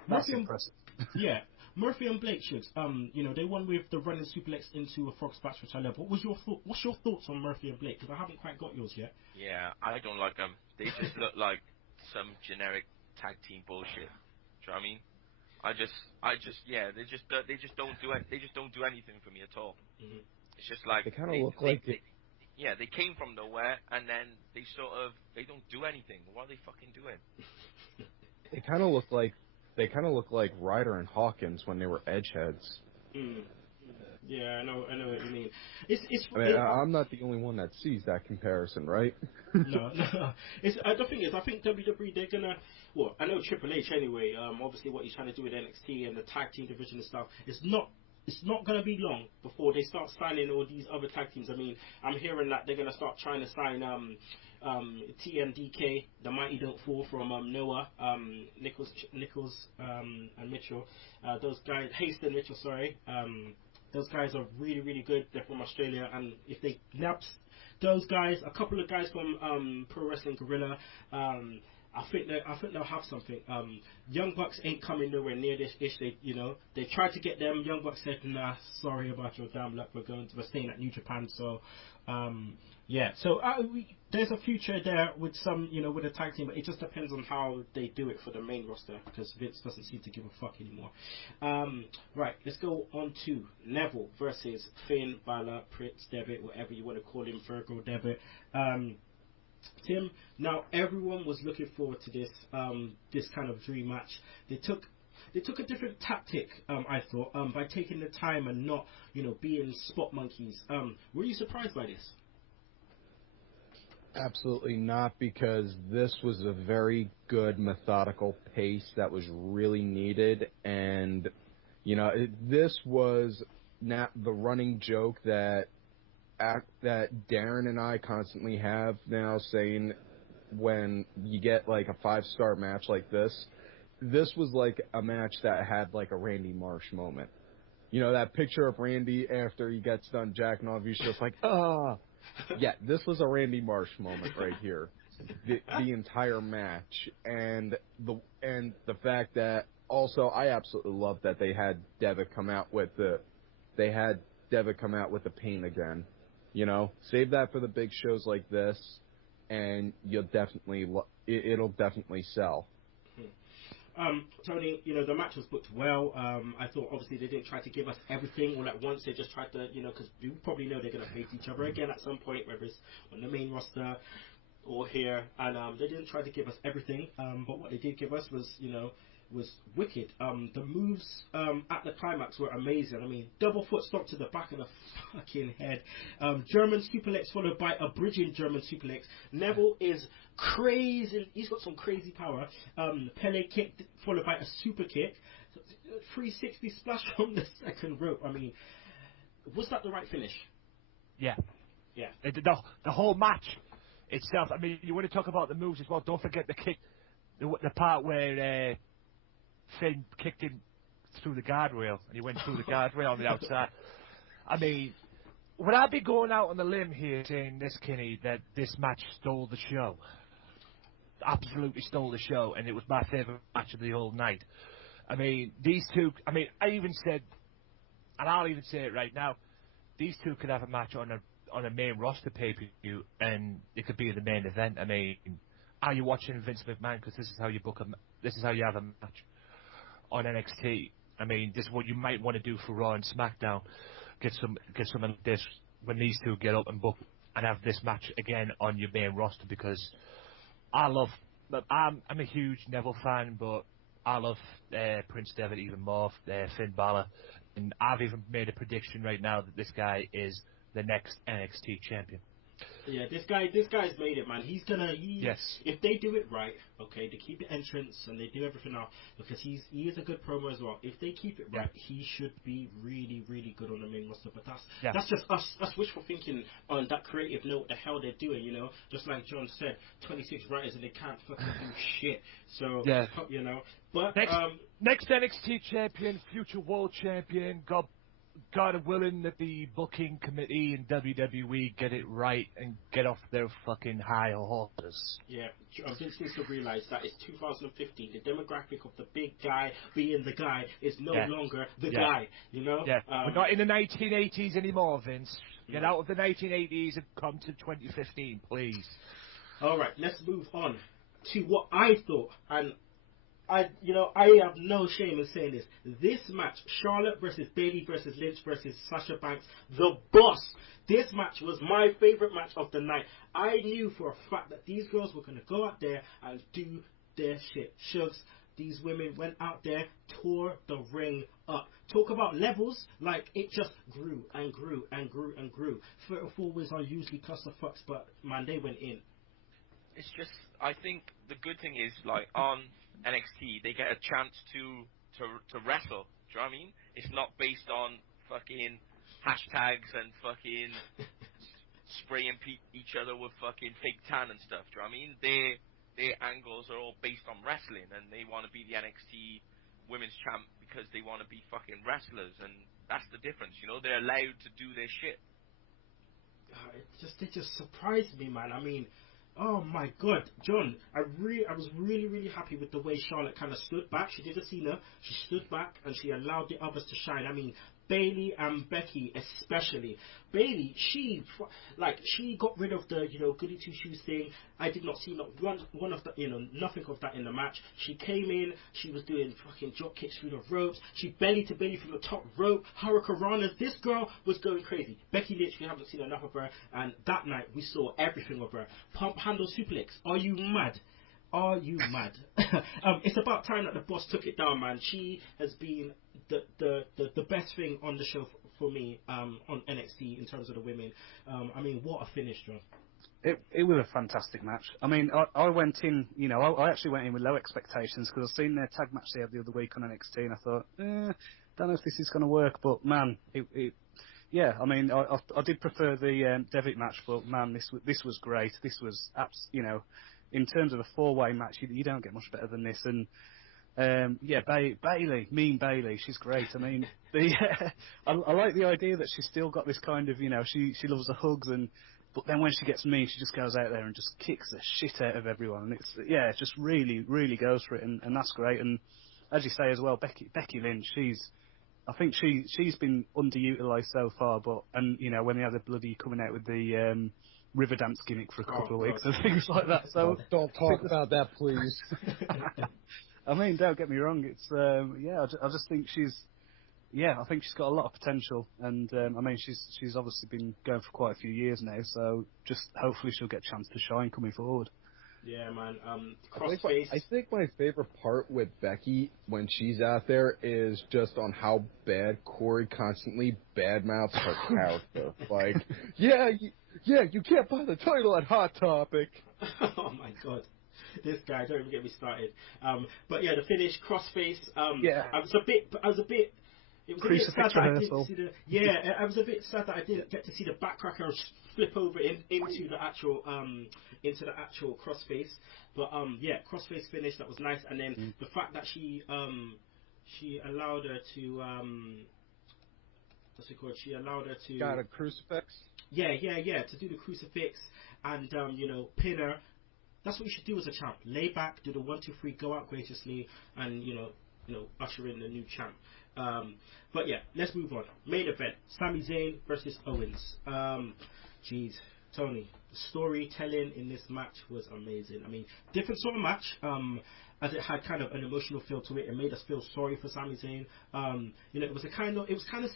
That's impressive. Yeah. Murphy and Blake should, they won with the running suplex into a frog splash, which I love. What's your thoughts on Murphy and Blake? Because I haven't quite got yours yet. Yeah, I don't like them. They just look like some generic tag team bullshit. Do you know what I mean? They just don't do anything for me at all. Mm-hmm. It's just like they kind of look like they came from nowhere and then they don't do anything. What are they fucking doing? They kind of look like Ryder and Hawkins when they were edgeheads. Yeah, I know what you mean. I'm not the only one that sees that comparison, right? No. The thing is, I think WWE, they're gonna. Well, I know Triple H anyway. Obviously, what he's trying to do with NXT and the tag team division and stuff. It's not gonna be long before they start signing all these other tag teams. I mean, I'm hearing that they're gonna start trying to sign TMDK, the Mighty Don't Fall from Noah, Nichols and Mitchell. Those guys, Haston Mitchell, sorry. Those guys are really, really good. They're from Australia, and if they nabbed those guys, a couple of guys from Pro Wrestling Guerrilla, I think they'll have something. Young Bucks ain't coming nowhere near this ish. They tried to get them. Young Bucks said, "Nah, sorry about your damn luck. We're staying at New Japan." So, yeah. So there's a future there with some, with a tag team, but it just depends on how they do it for the main roster because Vince doesn't seem to give a fuck anymore. Right, let's go on to Neville versus Finn Balor, Prince Devitt, whatever you want to call him, Virgo Devitt. Tim, now everyone was looking forward to this kind of dream match. They took a different tactic, I thought, by taking the time and not, being spot monkeys. Were you surprised by this? Absolutely not, because this was a very good methodical pace that was really needed, and this was not the running joke that Darren and I constantly have now, saying when you get like a 5-star match like this was like a match that had like a Randy Marsh moment. That picture of Randy after he gets done jacking off, he's just like, yeah, this was a Randy Marsh moment right here. The entire match, and the fact that also I absolutely love that they had Devitt come out with the pain again. Save that for the big shows like this, and it'll definitely sell. Tony, the match was booked well. I thought obviously they didn't try to give us everything all at once. They just tried to, because you probably know they're going to face each other again at some point, whether it's on the main roster or here. And they didn't try to give us everything. But what they did give us was, was wicked. The moves at the climax were amazing. I mean, double foot stop to the back of the fucking head. German suplex followed by a bridging German suplex. Neville is crazy. He's got some crazy power. Pele kick followed by a super kick. 360 splash from the second rope. I mean, was that the right finish? Yeah. Yeah. The whole match itself. I mean, you want to talk about the moves as well. Don't forget the kick, the part where Finn kicked him through the guardrail, and he went through the guardrail on the outside. I mean, would I be going out on the limb here saying this, Kinny, that this match stole the show? Absolutely stole the show, and it was my favourite match of the whole night. I mean, these two, I even said, and I'll even say it right now, these two could have a match on a main roster pay-per-view, and it could be the main event. I mean, are you watching Vince McMahon? Because this is how you book this is how you have a match on NXT. I mean, this is what you might want to do for Raw and SmackDown. Get some of this when these two get up and book and have this match again on your main roster, because I'm a huge Neville fan, but I love Prince Devitt even more, Finn Balor, and I've even made a prediction right now that this guy is the next NXT champion. Yeah, this guy's made it, man. Yes. If they do it right, okay, they keep the entrance and they do everything else, because he is a good promo as well. If they keep it right, he should be really, really good on the main roster. But that's just us wishful thinking on that creative note, what the hell they're doing, Just like John said, 26 writers and they can't fucking do shit. So, But next NXT champion, future world champion, God willing that the booking committee in WWE get it right and get off their fucking high horses. Yeah, Vince needs to realize that it's 2015. The demographic of the big guy being the guy is no longer the guy, Yeah, we're not in the 1980s anymore, Vince. Get out of the 1980s and come to 2015, please. All right, let's move on to what I thought, and I have no shame in saying this. This match, Charlotte versus Bayley versus Lynch versus Sasha Banks, the boss. This match was my favorite match of the night. I knew for a fact that these girls were going to go out there and do their shit. Shugs, these women went out there, tore the ring up. Talk about levels, like it just grew and grew and grew and grew. 34 was are usually clusterfucks, but man, they went in. It's just, I think the good thing is, like, on NXT, they get a chance to wrestle. Do you know what I mean? It's not based on fucking hashtags and fucking spraying each other with fucking fake tan and stuff. Do you know what I mean? Their angles are all based on wrestling, and they want to be the NXT women's champ because they want to be fucking wrestlers, and that's the difference. You know, they're allowed to do their shit. It just surprised me, man. I mean, oh my god, John, I was really happy with the way Charlotte kind of stood back. She did a Cena, she stood back and she allowed the others to shine. I mean, Bayley and Becky especially. Bayley, she got rid of the goody two shoes thing. I did not see one of the nothing of that in the match. She came in, she was doing fucking drop kicks through the ropes. She belly to belly from the top rope, hurricanranas. This girl was going crazy. Becky Lynch, we haven't seen enough of her, and that night we saw everything of her. Pump handle suplex. Are you mad? Are you mad? It's about time that the boss took it down, man. She has been the best thing on the show for me on NXT in terms of the women. I mean, what a finish, John. It was a fantastic match. I mean, I went in, I actually went in with low expectations because I've seen their tag match the other week on NXT, and I thought, don't know if this is going to work, but man, yeah, I mean, I did prefer the Devitt match, but man, this was great. This was in terms of a four-way match, you don't get much better than this. And Bayley, mean Bayley, she's great. I mean, I like the idea that she's still got this kind of, she loves the hugs, but then when she gets mean, she just goes out there and just kicks the shit out of everyone. And it just really goes for it, and that's great. And as you say as well, Becky Lynch, I think she's been underutilized so far, when they had the bloody coming out with the river dance gimmick for a couple of weeks and things like that. So don't talk about that, please. I mean, don't get me wrong. It's I just think I think she's got a lot of potential, and I mean, she's obviously been going for quite a few years now. So just hopefully she'll get a chance to shine coming forward. Yeah, man. I think my favorite part with Becky when she's out there is just on how bad Corey constantly badmouths her character. Like, you can't buy the title at Hot Topic. Oh my god. This guy, don't even get me started. But yeah, the finish, crossface. I was a bit. It was a bit sad that I didn't see I was a bit sad that I didn't get to see the backcracker flip over into the actual crossface. But crossface finish, that was nice. And then the fact that she allowed her to what's it called? She allowed her to got a crucifix. Yeah, to do the crucifix and pin her. That's what you should do as a champ. Lay back, do the 1, 2, 3, go out graciously, and usher in the new champ. But yeah, let's move on. Main event: Sami Zayn versus Owens. Jeez, Tony, the storytelling in this match was amazing. I mean, different sort of match. As it had kind of an emotional feel to it, it made us feel sorry for Sami Zayn. It was kind of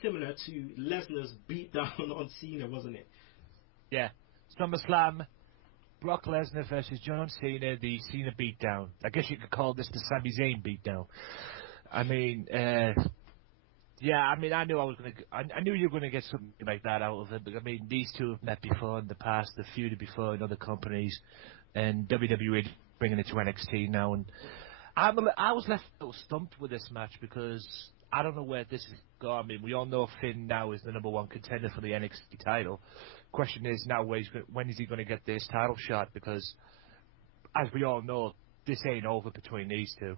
similar to Lesnar's beatdown on Cena, wasn't it? Yeah, SummerSlam. Brock Lesnar versus John Cena, the Cena beatdown. I guess you could call this the Sami Zayn beatdown. I mean, I knew you were gonna get something like that out of it. But I mean, these two have met before in the past. They've feuded before in other companies, and WWE bringing it to NXT now. And I was left a little stumped with this match because I don't know where this is going. I mean, we all know Finn now is the number one contender for the NXT title. Question is now when is he going to get this title shot? Because as we all know, this ain't over between these two,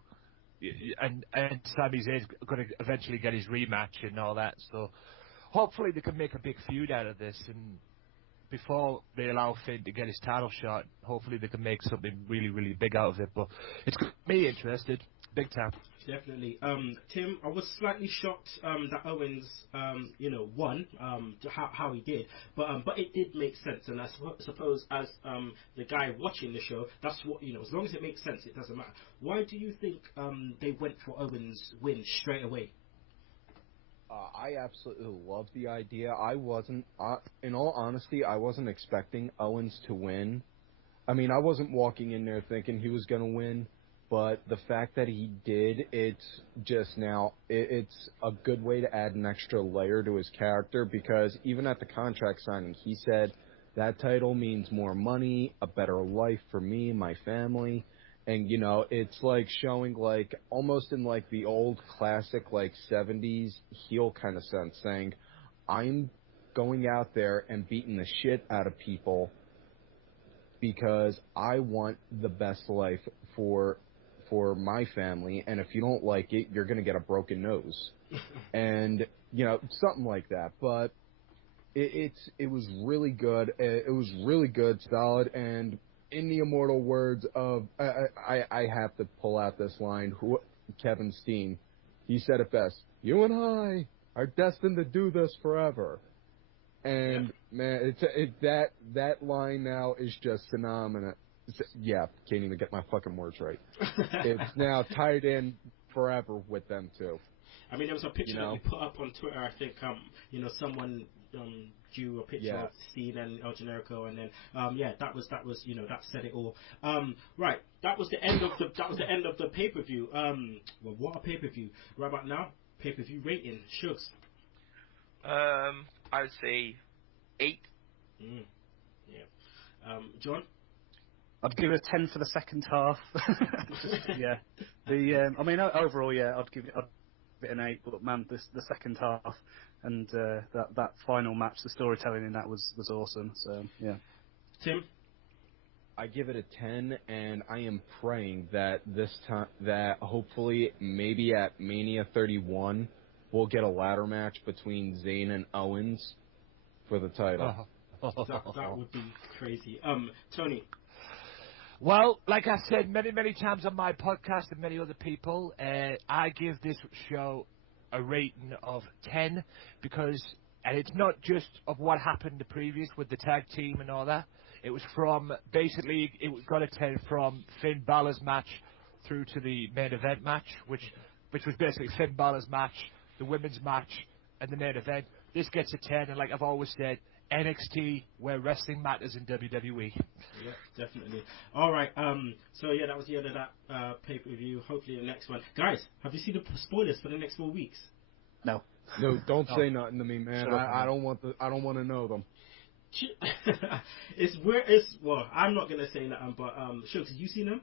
and Sami Zayn's going to eventually get his rematch and all that. So hopefully they can make a big feud out of this, and before they allow Finn to get his title shot, hopefully they can make something really, really big out of it. But it's got me interested, big time. Definitely. Tim, I was slightly shocked that Owens, won, how he did, but it did make sense, and I suppose as the guy watching the show, that's what, as long as it makes sense, it doesn't matter. Why do you think they went for Owens' win straight away? I absolutely love the idea. I wasn't, in all honesty, I wasn't expecting Owens to win. I mean, I wasn't walking in there thinking he was going to win. But the fact that he did, it's just now, it's a good way to add an extra layer to his character, because even at the contract signing, he said, that title means more money, a better life for me and my family. And, you know, it's like showing like almost in like the old classic like 70s heel kind of sense, saying, I'm going out there and beating the shit out of people because I want the best life for my family, and if you don't like it, you're going to get a broken nose. And, you know, something like that. But it was really good. It was really good, solid, and in the immortal words of, I have to pull out this line, Kevin Steen, he said it best, you and I are destined to do this forever. And, man, that line now is just phenomenal. Yeah, can't even get my fucking words right. It's now tied in forever with them, too. I mean, there was a picture that we put up on Twitter, I think, you know, someone drew a picture of Steen and El Generico, and then, that was, you know, that said it all. Right, that was the end of the pay-per-view. Well, what a pay-per-view. Right about now, pay-per-view rating, Shugs. I would say 8. Yeah. John? I'd give it a 10 for the second half. Yeah. I mean, overall, yeah, I'd give it an 8. But man, the second half and that final match, the storytelling in that was awesome. So yeah. Tim? I give it a 10, and I am praying that this time, that hopefully maybe at Mania 31, we'll get a ladder match between Zayn and Owens for the title. That would be crazy. Tony? Well, like I said many, many times on my podcast and many other people, I give this show a rating of 10 because, and it's not just of what happened the previous with the tag team and all that. It was from, basically, it got a 10 from Finn Balor's match through to the main event match, which was basically Finn Balor's match, the women's match, and the main event. This gets a 10, and like I've always said, NXT, where wrestling matters in WWE. Yeah, definitely. All right. So yeah, that was the end of that pay-per-view. Hopefully the next one. Guys, have you seen the spoilers for the next 4 weeks? No. No, don't say nothing to me, man. I don't want to know them. It's well, I'm not gonna say nothing, but Shugs, have you seen them?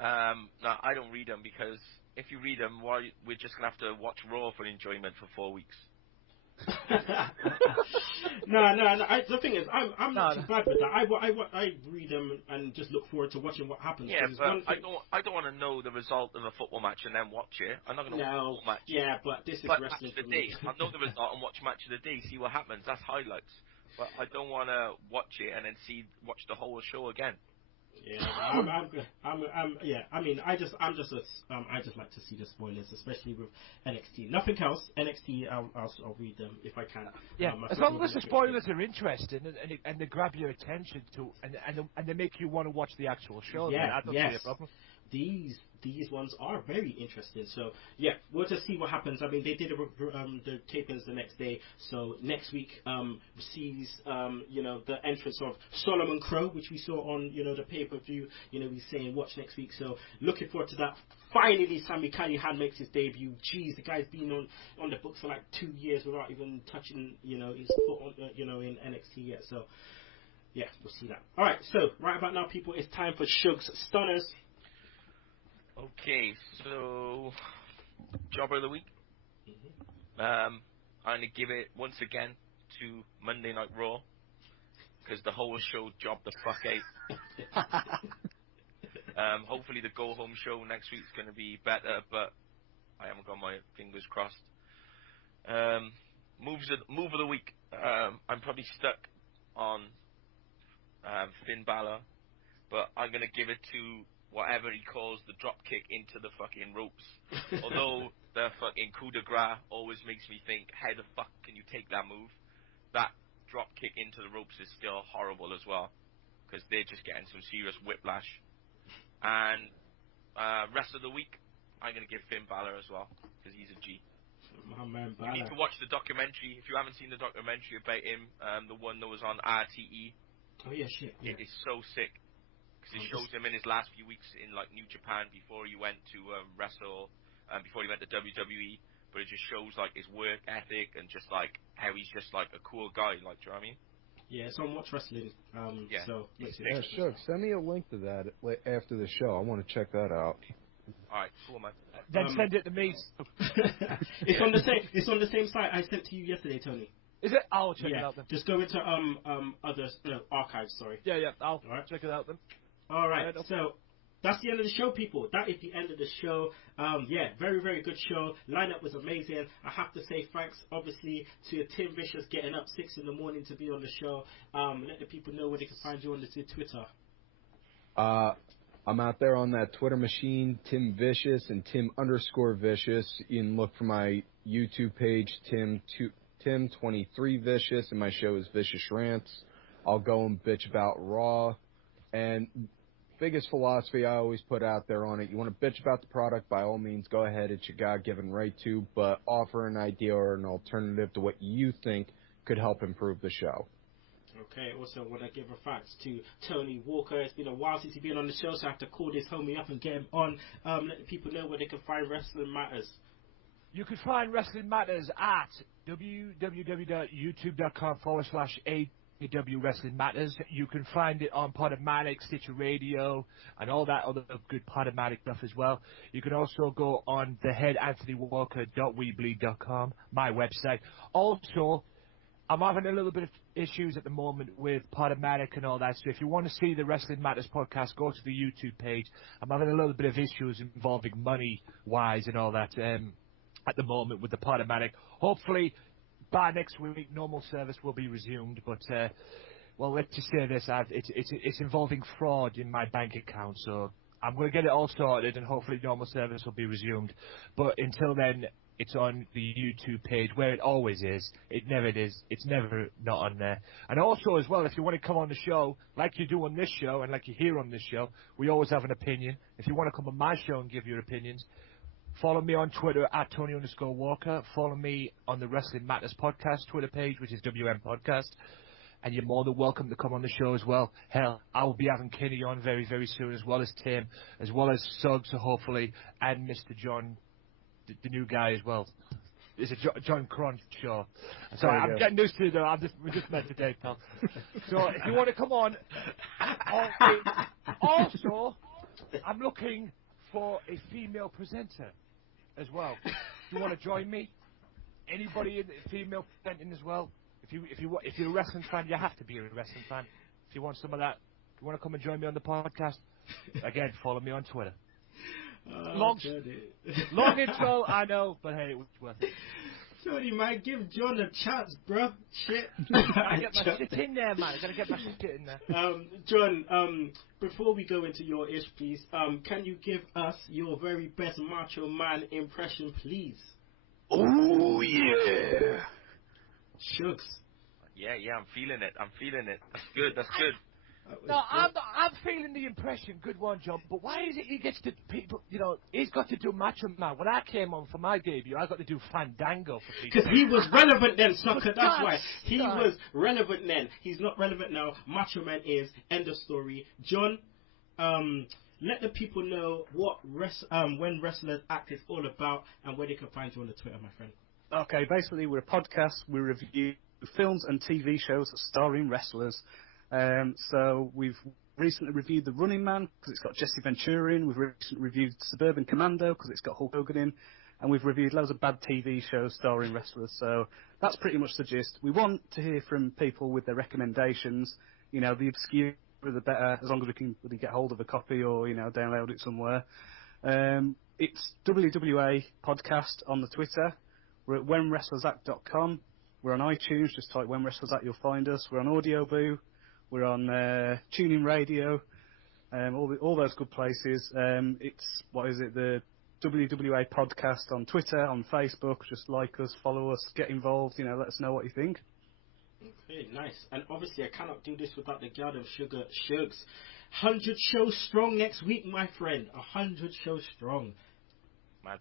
No, I don't read them because if you read them, we're just gonna have to watch Raw for enjoyment for 4 weeks. No. The thing is, I'm not too bad with that. I read them and just look forward to watching what happens. Yeah, but I don't want to know the result of a football match and then watch it. I'm not going to watch a football match. Yeah, but this is wrestling for me. I know the result and watch match of the day, see what happens. That's highlights. But I don't want to watch it and then watch the whole show again. Yeah, I mean, I just like to see the spoilers, especially with NXT. Nothing else. NXT, I'll read them if I can. Yeah, as long as the spoilers are interesting and they grab your attention and they make you want to watch the actual show. Yeah, I don't see a problem. These ones are very interesting. So yeah, we'll just see what happens. I mean, they did the tapings the next day, so next week sees the entrance of Solomon Crow, which we saw on the pay-per-view. He's saying watch next week. So looking forward to that. Finally, Sami Callihan makes his debut. Jeez, the guy's been on the books for like 2 years without even touching his foot on in NXT yet. So yeah, we'll see that. All right, so right about now, people, it's time for Sugs Stunners. Okay, so Jobber of the Week. I'm going to give it once again to Monday Night Raw because the whole show jobbed the fuck out. Hopefully the go home show next week is going to be better, but I haven't got my fingers crossed. Move of the Week. I'm probably stuck on Finn Balor, but I'm going to give it to whatever he calls the drop kick into the fucking ropes. Although the fucking coup de grace always makes me think, how the fuck can you take that move? That drop kick into the ropes is still horrible as well, because they're just getting some serious whiplash. And rest of the week, I'm going to give Finn Balor as well, because he's a G. My man, you need to watch the documentary. If you haven't seen the documentary about him, the one that was on RTE. Oh yeah, shit. Yeah. It is so sick. because it shows him in his last few weeks in like New Japan before he went to wrestle, before he went to WWE. But it just shows like his work ethic and just like how he's just like a cool guy. Like, do you know what I mean? Yeah, it's on Watch Wrestling. Yeah. So Yeah, sure. Send me a link to that after the show. I want to check that out. All right, cool, man. Then send it to me. It's on the same. It's on the same site I sent to you yesterday, Tony. Is it? I'll check it out then. Just go into archives. Sorry. Yeah. I'll check it out then. All right. So that's the end of the show, people. That is the end of the show. Very, very good show. Lineup was amazing. I have to say thanks, obviously, to Tim Vicious getting up 6 in the morning to be on the show. Let the people know where they can find you on the Twitter. I'm out there on that Twitter machine, Tim Vicious and Tim_Vicious. You can look for my YouTube page, Tim23 Vicious, and my show is Vicious Rants. I'll go and bitch about Raw. And biggest philosophy I always put out there on it, you want to bitch about the product, by all means, go ahead. It's your God-given right to, but offer an idea or an alternative to what you think could help improve the show. Okay, also want to give a thanks to Tony Walker. It's been a while since he's been on the show, so I have to call this homie up and get him on. Let the people know where they can find Wrestling Matters. You can find Wrestling Matters at www.youtube.com/AW Wrestling Matters. You can find it on Podomatic, Stitcher Radio, and all that other good Podomatic stuff as well. You can also go on theheadanthonywalker.weebly.com, my website. Also, I'm having a little bit of issues at the moment with Podomatic and all that, so if you want to see the Wrestling Matters podcast, go to the YouTube page. I'm having a little bit of issues involving money-wise and all that at the moment with the Podomatic. Hopefully, by next week, normal service will be resumed, but, well, let's just say this, it's involving fraud in my bank account, so I'm going to get it all sorted, and hopefully normal service will be resumed. But until then, it's on the YouTube page where it always is. It never is. It's never not on there. And also, as well, if you want to come on the show, like you do on this show and like you hear on this show, we always have an opinion. If you want to come on my show and give your opinions, follow me on Twitter at Tony_Walker. Follow me on the Wrestling Matters podcast Twitter page, which is WM Podcast. And you're more than welcome to come on the show as well. Hell, I will be having Kinny on very, very soon, as well as Tim, as well as Sugs, hopefully, and Mr. John, the new guy as well. Is it Jon Cronshaw? Sorry, I'm getting used to it, though. We just met today, pal. So if you want to come on, also, I'm looking for a female presenter as well. Do you want to join me? Anybody in female presenting as well? If you're a wrestling fan, you have to be a wrestling fan. If you want some of that, if you want to come and join me on the podcast, again, follow me on Twitter. Long intro, I know, but hey, it was worth it. Tony, man, give John a chance, bro. Shit. I get my shit in there, man. I gotta get my shit in there. John, before we go into your ish, please, can you give us your very best Macho Man impression, please? Oh, yeah. Shucks. Yeah, I'm feeling it. That's good. No, I'm feeling the impression. Good one, John. But why is it he gets to people? You know, he's got to do Macho Man. When I came on for my debut, I got to do Fandango for people. Because he was relevant then, sucker. That's why he was relevant then. He's not relevant now. Macho Man is. End of story. John, let the people know what When Wrestlers Act is all about and where they can find you on the Twitter, my friend. Okay, basically we're a podcast. We review films and TV shows starring wrestlers. So we've recently reviewed The Running Man because it's got Jesse Ventura in. We've recently reviewed Suburban Commando because it's got Hulk Hogan in. And we've reviewed loads of bad TV shows starring wrestlers. So that's pretty much the gist. We want to hear from people with their recommendations. You know, the obscure, the better, as long as we can really get hold of a copy or, you know, download it somewhere. It's WWA Podcast on the Twitter. We're at WhenWrestlersAct.com. We're on iTunes. Just type When Wrestlers Act, you'll find us. We're on Audio Boo. We're on TuneIn Radio, all those good places. It's, the WWA Podcast on Twitter, on Facebook. Just like us, follow us, get involved, you know, let us know what you think. Okay, nice. And obviously I cannot do this without the God of Sugar Shugs. 100 shows strong next week, my friend. 100 shows strong. Mad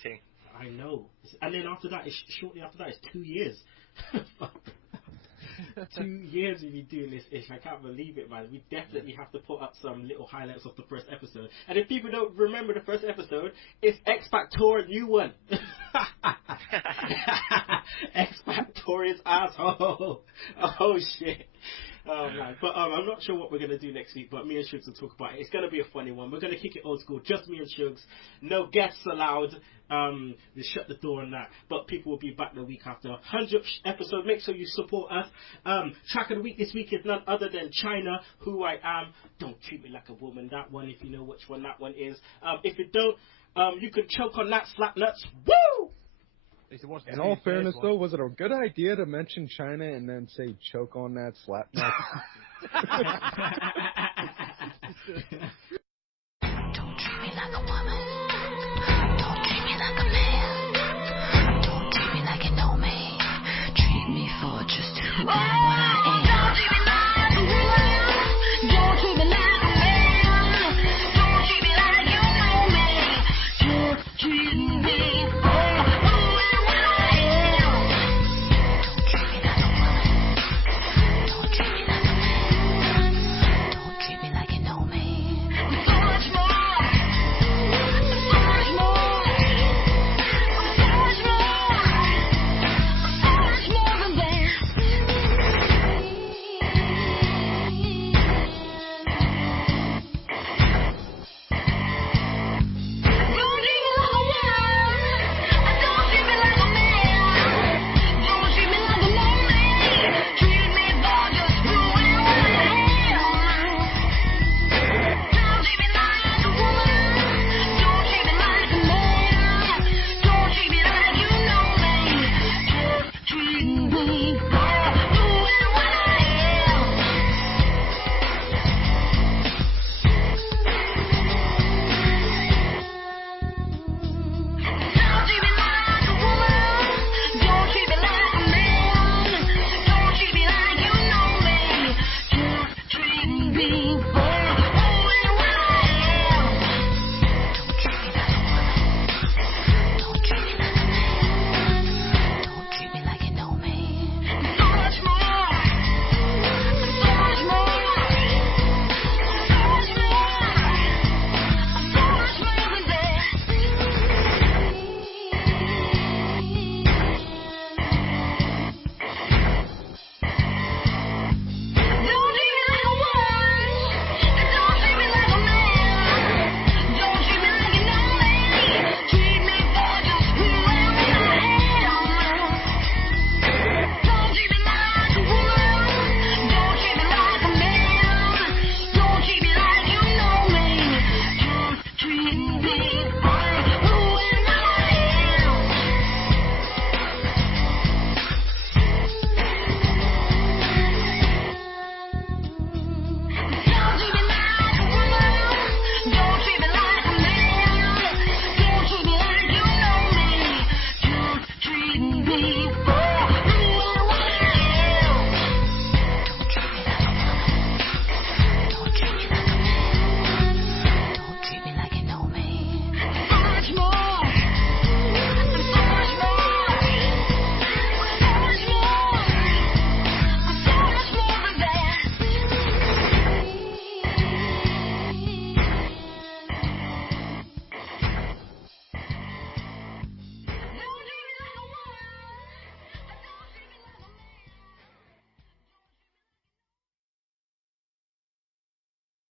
thing. I know. And then after that, shortly after that, it's 2 years. 2 years we've been doing this ish. I can't believe it, man. We definitely have to put up some little highlights of the first episode. And if people don't remember the first episode, it's X Factor new one. X Factor is asshole. Oh shit. Oh man, but I'm not sure what we're going to do next week, but me and Shugs will talk about it. It's going to be a funny one. We're going to kick it old school, just me and Shugs. No guests allowed. They shut the door on that, but people will be back the week after. 100th episode, make sure you support us. Track of the week this week is none other than China, Who I Am. Don't treat me like a woman, that one, if you know which one that one is. If you don't, you can choke on that, slap nuts. Woo! In all fairness, though, was it a good idea to mention China and then say choke on that, slap nuts? Don't treat me like a woman. Don't treat me like a man. Don't treat me like you know me. Treat me for just who and what I am.